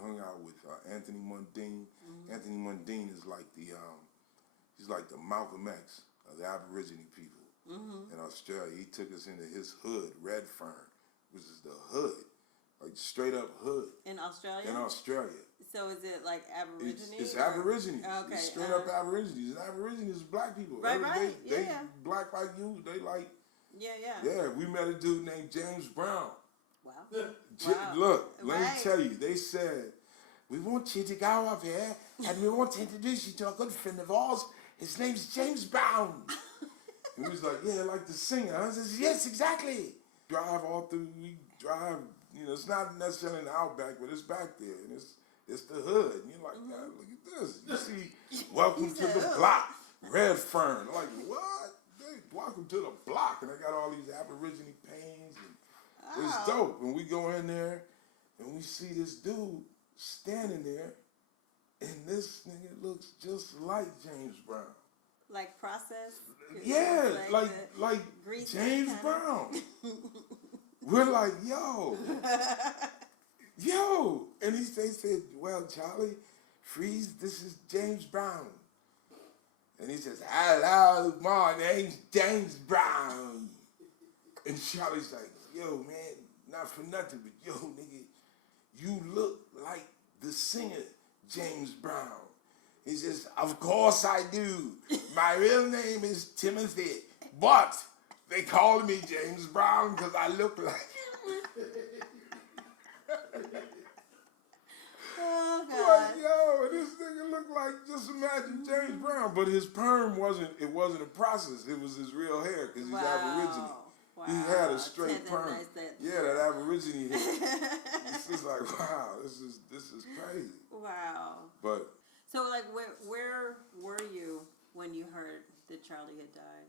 hung out with Anthony Mundine. Anthony Mundine is like he's like the Malcolm X of the Aborigine people in Australia. He took us into his hood, Redfern, which is the hood, like straight up hood. In Australia? In Australia. So is it like Aborigines? It's Aborigines. Okay. It's straight up Aborigines. And Aborigines is black people. Right. They black like you. They like. Yeah. Yeah, we met a dude named James Brown. Wow. Look, let me tell you, they said, we want you to go up here and we want to introduce you to a good friend of ours. His name's James Brown. And he was like, yeah, like the singer. I says, yes, exactly. We drive, it's not necessarily in the outback, but it's back there. And it's the hood. And you're like, God, look at this. You see, welcome to the block, Redfern. Like, what? Welcome to the block. And I got all these Aborigine paintings. And it's dope. And we go in there and we see this dude standing there. And this nigga looks just like James Brown. Like processed? Yeah, like James Brown. We're like, yo. And they said, well, Charlie, Freeze, this is James Brown. And he says, hello, my name's James Brown. And Charlie's like, yo, man, not for nothing, but yo, nigga, you look like the singer, James Brown. He says, of course I do. My real name is Timothy, but they call me James Brown because I look like him. Oh, God. Like, yo, this nigga looked like, just imagine James Brown. But his perm wasn't a process. It was his real hair because he's Aborigine. Wow. He had a straight perm. Nice that Aborigine hair. It's just like, wow, this is crazy. Wow. But so, like, where were you when you heard that Charlie had died?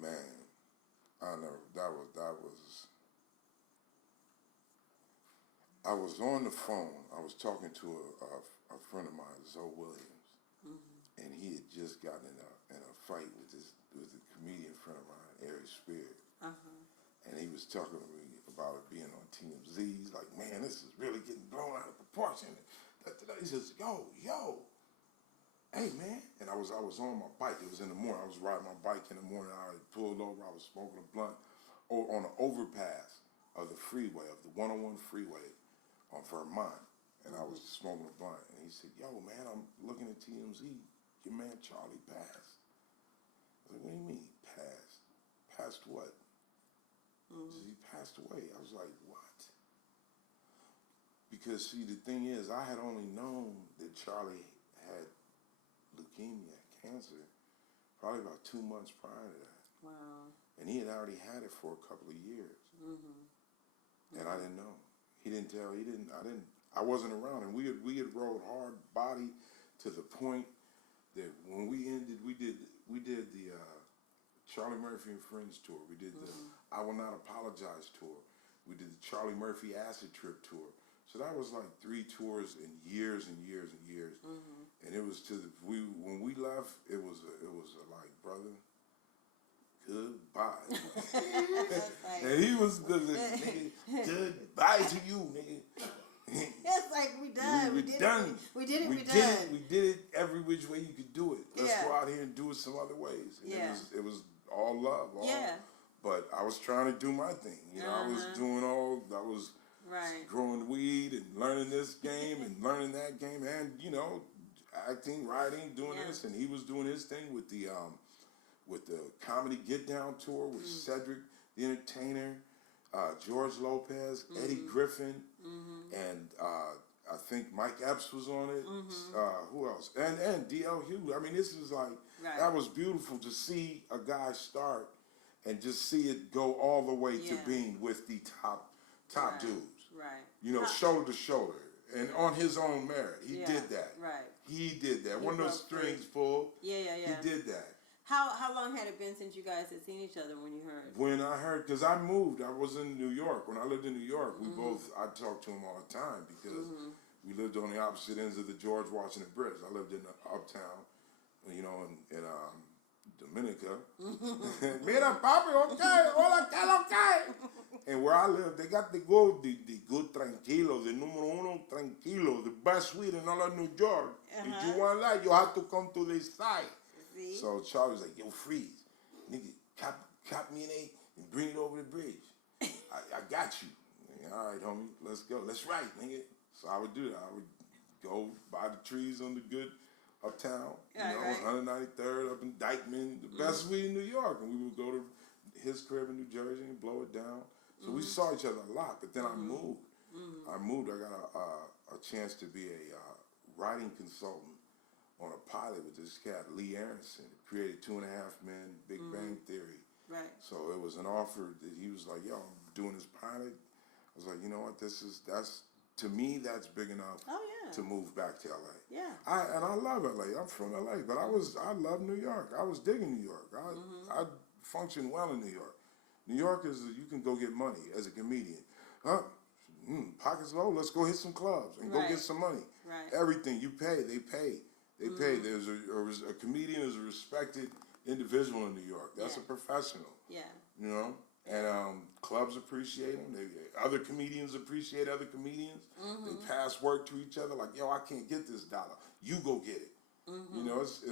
Man, I was on the phone. I was talking to a friend of mine, Zoe Williams, and he had just gotten in a fight with a comedian friend of mine, Eric Spears. And he was talking to me about it being on TMZ. He's like, man, this is really getting blown out of proportion. He says, yo, hey, man. And I was on my bike. It was in the morning. I was riding my bike in the morning. I had pulled over. I was smoking a blunt on the overpass of the freeway, of the 101 freeway on Vermont. And I was smoking a blunt. And he said, yo, man, I'm looking at TMZ. Your man Charlie passed. I was like, what do you mean he passed? Passed what? He passed away. I was like, what? because see, the thing is, I had only known that Charlie had leukemia, cancer, probably about 2 months prior to that. Wow. And he had already had it for a couple of years. And I didn't know. He didn't tell. I wasn't around, and we had rolled hard body to the point that when we ended, we did the Charlie Murphy and Friends tour. We did the I Will Not Apologize tour. We did the Charlie Murphy Acid Trip tour. So that was like 3 tours in years and years and years. And it was when we left, it was like, brother, goodbye. And he was the nigga, goodbye to you, nigga. It's like we done. We done. We did it. We did it every which way you could do it. Let's go out here and do it some other ways. And it was all love. But I was trying to do my thing. You know, I was growing weed and learning this game and learning that game, and you know, acting, writing, doing this, and he was doing his thing with the Comedy Get Down tour with Cedric the Entertainer, George Lopez, Eddie Griffin, and I think Mike Epps was on it. Who else? And D.L. Hughes. I mean, this is like, that was beautiful to see a guy start and just see it go all the way to being with the top dudes. Right. You know, shoulder to shoulder. And on his own merit. He did that. Right. He did that. One of those strings pulled. He did that. How long had it been since you guys had seen each other when you heard? When I heard, because I moved, I was in New York. When I lived in New York, I talked to him all the time because we lived on the opposite ends of the George Washington Bridge. I lived in the uptown, you know, in Dominica. Mira, papi, okay, hola, okay. And where I live, they got the good tranquilo, the numero uno tranquilo, the best weed in all of New York. If you want that, you have to come to this side. So Charlie was like, yo, Freeze, nigga, cop me an 8 and bring it over the bridge. I got you. All right, homie, let's go. Let's write, nigga. So I would do that. I would go by the trees on the good uptown, you know, 193rd up in Dykeman, the best weed in New York. And we would go to his crib in New Jersey and blow it down. So we saw each other a lot, but then I moved. I got a chance to be a writing consultant on a pilot with this cat, Lee Aronson, who created 2.5 Men, Big Bang Theory. Right. So it was an offer that he was like, yo, I'm doing this pilot. I was like, you know what, to me, that's big enough to move back to LA. Yeah. And I love LA. I'm from LA, but I love New York. I was digging New York. I functioned well in New York. New York is, you can go get money as a comedian. Pockets low, let's go hit some clubs and go get some money. Right. Everything you pay, they pay. They pay. There's a comedian is a respected individual in New York. That's a professional. Yeah. You know? And clubs appreciate them. Other comedians appreciate other comedians. They pass work to each other like, yo, I can't get this dollar. You go get it. You know, it's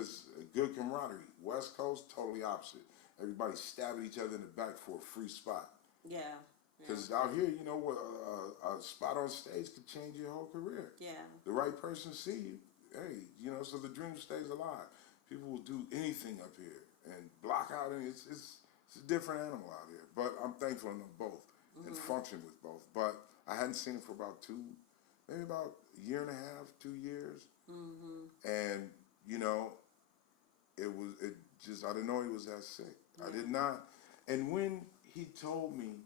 a good camaraderie. West Coast, totally opposite. Everybody stabbing each other in the back for a free spot. Yeah. Because out here, you know, a spot on stage could change your whole career. Yeah. The right person see you. Hey, you know, so the dream stays alive. People will do anything up here and block out, and it's a different animal out here. But I'm thankful to know both and function with both. But I hadn't seen him for about maybe about a year and a half, 2 years. And, you know, I didn't know he was that sick. Yeah. I did not. And when he told me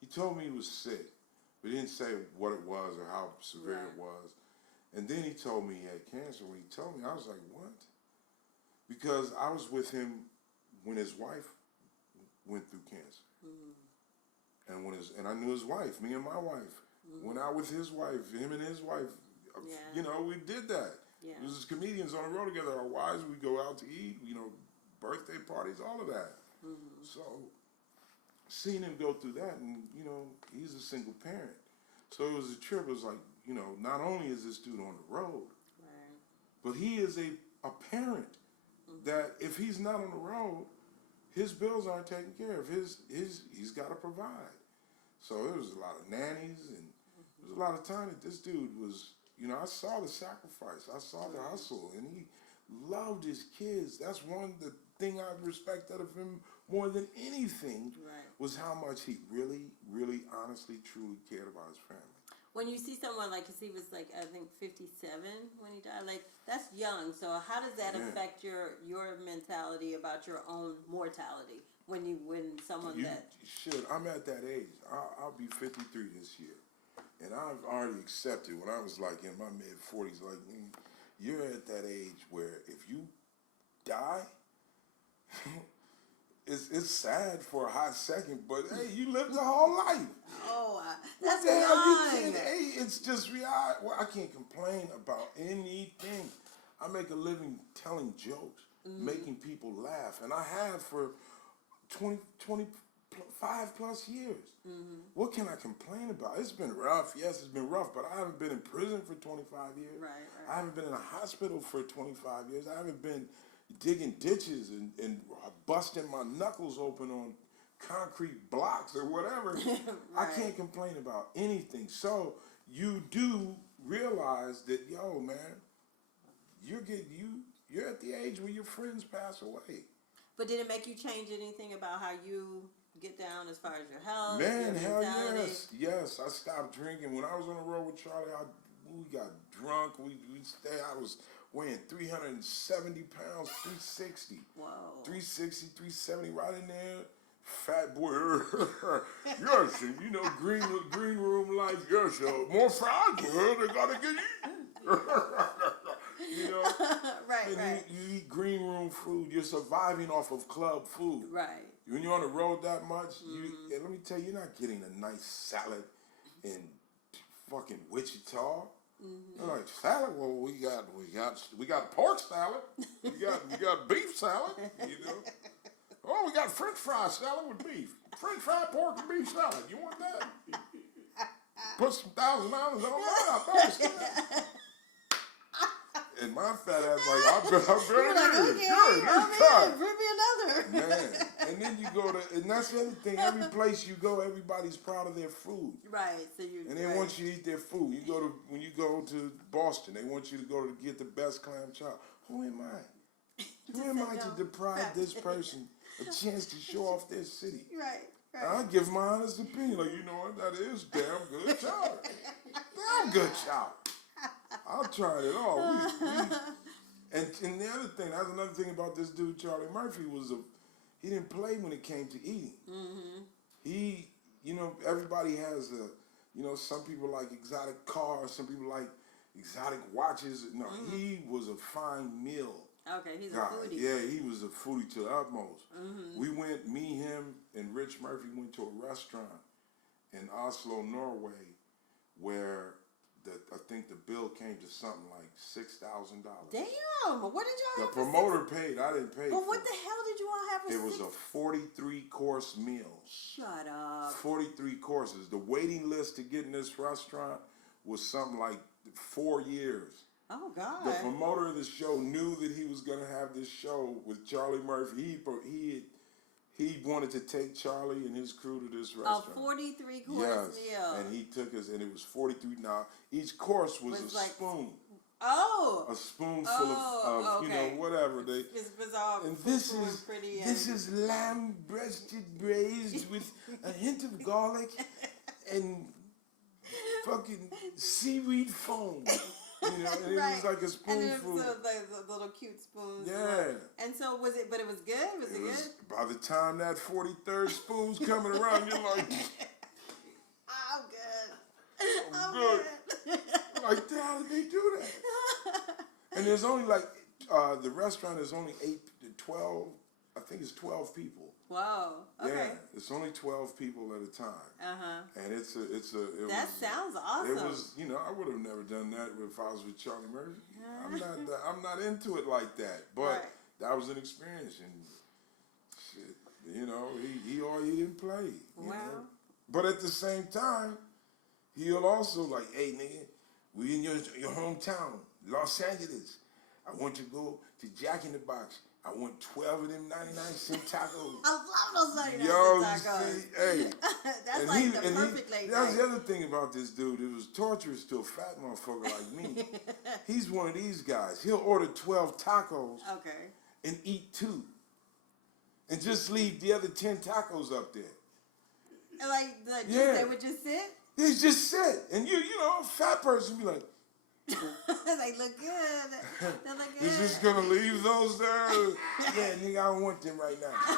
he was sick, but he didn't say what it was or how severe it was. And then he told me he had cancer. When he told me, I was like, what? Because I was with him when his wife went through cancer. And I knew his wife, me and my wife. Went out with his wife, him and his wife. You know, we did that. Yeah. We was as comedians on the road together. Our wives, we go out to eat, you know, birthday parties, all of that. So, seeing him go through that, and, you know, he's a single parent. So it was a trip. It was like, you know, not only is this dude on the road, but he is a parent that if he's not on the road, his bills aren't taken care of. He's got to provide. So there was a lot of nannies, and there was a lot of time that this dude was, you know, I saw the sacrifice. I saw the hustle, and he loved his kids. That's the thing I respected of him more than anything was how much he really, really, honestly, truly cared about his family. when you see someone like, cause he was like, I think 57 when he died, like that's young. So how does that affect your mentality about your own mortality when someone that shit? I'm at that age. I'll be 53 this year, and I've already accepted when I was like in my mid 40s. Like you're at that age where if you die. It's sad for a hot second, but hey, you lived a whole life. Oh, What that's the hell you young. can't? Hey, it's just reality. Well, I can't complain about anything. I make a living telling jokes, making people laugh, and I have for 25 plus years. What can I complain about? It's been rough. Yes, it's been rough, but I haven't been in prison for 25 years. Right. I haven't been in a hospital for 25 years. I haven't been digging ditches and busting my knuckles open on concrete blocks or whatever. I can't complain about anything. So you do realize that, yo, man, you're at the age where your friends pass away. But did it make you change anything about how you get down as far as your health? Man, your hell mentality? yes. I stopped drinking. When I was on the road with Charlie, we got drunk. I was weighing 370 pounds, 360. Whoa. 360, 370, right in there. Fat boy. Yes, and you know, green room life, yes, more fries, they gotta get eaten. You know? Right. You eat green room food, you're surviving off of club food. Right. When you're on the road that much, and let me tell you, you're not getting a nice salad in fucking Wichita. They're like, salad? Well, we got pork salad. We got beef salad, you know. Oh, we got French fry salad with beef. French fry pork and beef salad. You want that? Put some $1,000 on that. I thought it was good. And my fat ass like, I better You're like, okay, bring me another. Man, and then you go to, and that's the other thing. Every place you go, everybody's proud of their food. Right. And they want you to eat their food. When you go to Boston, they want you to go to get the best clam chowder. Who am I? Who am I to deprive this person a chance to show off their city? Right. I give my honest opinion. Like, you know what? That is damn good chowder. Damn good chowder. I'll try it all. And the other thing, that's another thing about this dude, Charlie Murphy, he didn't play when it came to eating. He, everybody has some people like exotic cars, some people like exotic watches. No, he was a fine meal. Okay, he's guy. a foodie. Yeah, he was a foodie to the utmost. We went, me, him, and Rich Murphy went to a restaurant in Oslo, Norway, where I think the bill came to something like $6,000. Damn! What did y'all have? The promoter paid. I didn't pay. But what the hell did you all have for It was a 43-course meal. Shut up. 43 courses. The waiting list to get in this restaurant was something like 4 years. Oh, God. The promoter of the show knew that he was going to have this show with Charlie Murphy. He wanted to take Charlie and his crew to this restaurant. A 43-course meal. And he took us, and it was 43. Now, each course was a spoon. Oh. A spoonful of okay. Whatever. It's bizarre. And this is lamb breasted braised with a hint of garlic and fucking seaweed foam. And it was like a spoonful. And it was the little cute spoons. Yeah. And so but it was good? Was it good? By the time that 43rd spoon's coming around, you're like, I'm good. I'm good. Like, how did they do that? And there's only the restaurant is only 8 to 12, I think it's 12 people. Whoa. Okay. Yeah, it's only 12 people at a time. And that sounds awesome. It was, I would have never done that if I was with Charlie Murphy. I'm not into it like that. But that was an experience, and shit, he didn't play. You know? But at the same time, he'll also like, hey nigga, we in your hometown, Los Angeles. I want you to go to Jack in the Box. I want 12 of them 99-cent tacos. I love those 99-cent tacos. See, hey. That's like the perfect late night. That's the other thing about this dude. It was torturous to a fat motherfucker like me. He's one of these guys. He'll order 12 tacos and eat 2. And just leave the other 10 tacos up there. Like they would just sit? They just sit. And you know, a fat person be like, They look good. They look good. is just gonna leave those there? Yeah, nigga, I don't want them right now.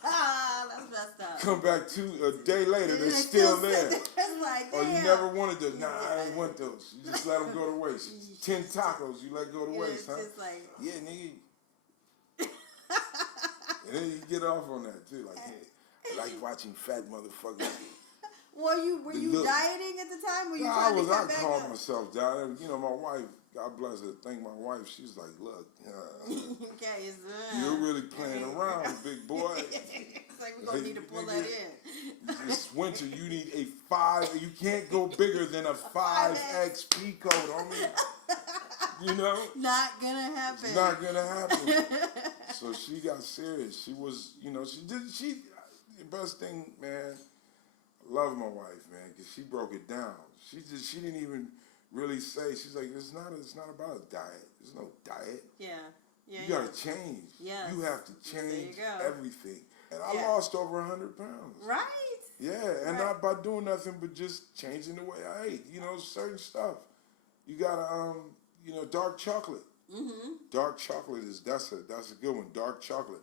That's messed up. Come back a day later, they're still there. It's like, Oh, you damn. never wanted those? Nah, I ain't want those. You just let them go to waste. 10 tacos, you let go to waste, huh? It's like, yeah, nigga. And then you get off on that too. Like, hey, I like watching fat motherfuckers. were you dieting at the time? Were you I trying to cut I back called up? myself down. You know, my wife, God bless her, thank my wife, she's like, look, Okay, you're really playing around, big boy. It's like, we're going to need to pull that in. This winter, you need a 5, you can't go bigger than a 5XP coat, homie. You know? Not gonna happen. It's not gonna happen. So she got serious. She was, you know, the best thing, man, I love my wife, man, because she broke it down. She didn't even really say, she's like, it's not about a diet. There's no diet. Yeah. You gotta change. Yes. You have to change everything. And I lost over 100 pounds. Right. Yeah, and not by doing nothing but just changing the way I ate. You know, certain stuff. You gotta, you know, dark chocolate. Mm-hmm. Dark chocolate that's a good one. Dark chocolate,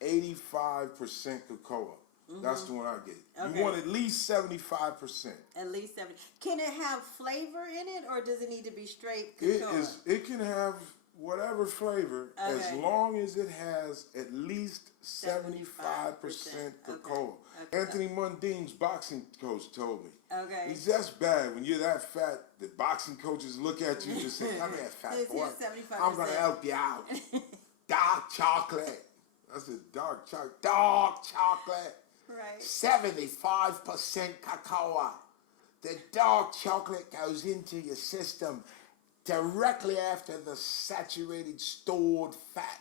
85% cocoa. Mm-hmm. That's the one I get. Okay. You want at least 75%. At least 70. Can it have flavor in it, or does it need to be straight cocoa? It can have whatever flavor, as long as it has at least 75% cocoa. Okay. Anthony Mundine's boxing coach told me. Okay. He's just bad when you're that fat. The boxing coaches look at you and just say, "Come here, fat boy. I'm gonna help you out." Dark chocolate. I said, dark chocolate. Dark chocolate. Right. 75% cocoa. The dark chocolate goes into your system directly after the saturated stored fat.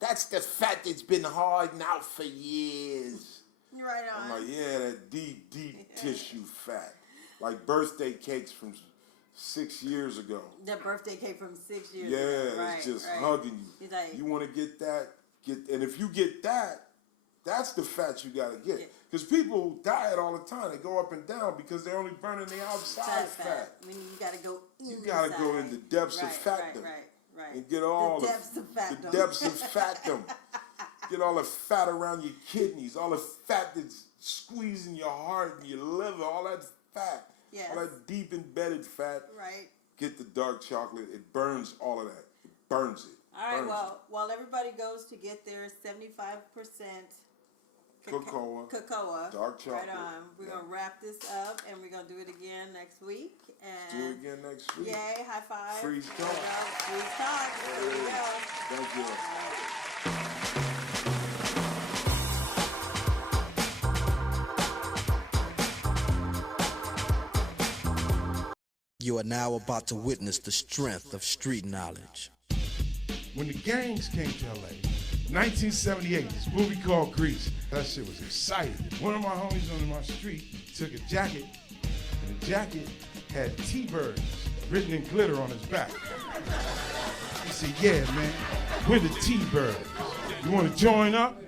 That's the fat that's been hardened out for years. Right on. I'm like, yeah, that deep tissue fat. Like birthday cakes from 6 years ago. That birthday cake from 6 years ago. ago. Yeah, it's just hugging you. Like, you want to get that, and if you get that, that's the fat you got to get. Because people diet all the time. They go up and down because they're only burning the outside fat. I mean, you got to go inside. You got to go in the depths of fatdom. Right. And get all the depths of fatdom. The depths of fatdom. Get all the fat around your kidneys, all the fat that's squeezing your heart and your liver, all that fat. Yes. All that deep embedded fat. Right. Get the dark chocolate. It burns all of that. It burns it. All right, well, while everybody goes to get their 75% cocoa, dark chocolate. Right on. We're going to wrap this up, and we're going to do it again next week. And do it again next week. Yay, high five. Freeze talk. Freeze talk. There we go. Thank you. You are now about to witness the strength of street knowledge. When the gangs came to LA, 1978, this movie called Grease, that shit was exciting. One of my homies on my street took a jacket, and the jacket had T-Birds written in glitter on his back. He said, yeah, man, we're the T-Birds. You want to join up?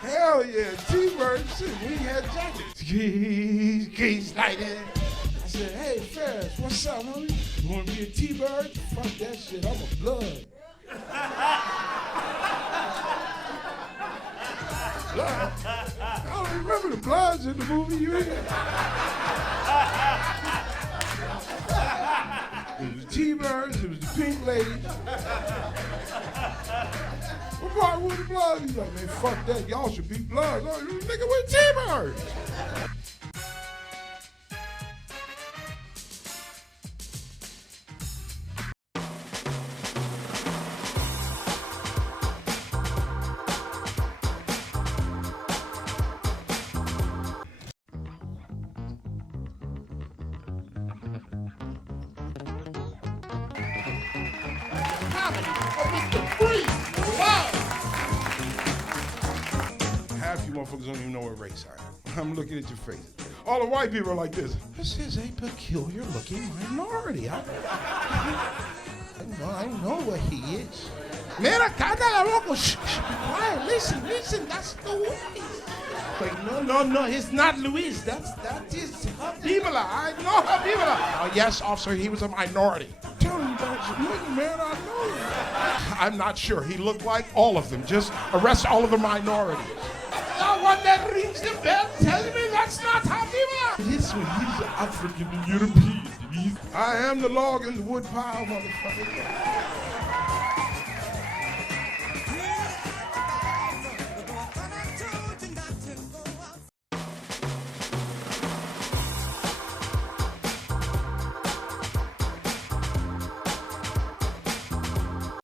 Hell yeah, T-Birds, shit, we had jackets. Grease lighting. I said, hey, Ferris, what's up, homie? You want to be a T-Bird? Fuck that shit, I'm a blood. Blood? I don't remember the Bloods in the movie you in. It was the T-Birds, it was the Pink Ladies. What part was the Bloods? He's like, man, fuck that, y'all should be Bloods. Oh, nigga, we're T-Birds. Half you motherfuckers don't even know what race I am. I'm looking at your face. All the white people are like this. This is a peculiar looking minority. I know what he is. Mira, cállate la boca. Shh, be quiet. Listen, that's the way. Like, no, it's not Luis. That is Habibullah. I know Habibullah. Yes, officer, he was a minority. Tell him about you. Look, man, I know him. I'm not sure. He looked like all of them. Just arrest all of the minorities. The one that rings the bell tells me that's not Habibullah. This one, he's African European. I am the log in the wood pile, motherfucker.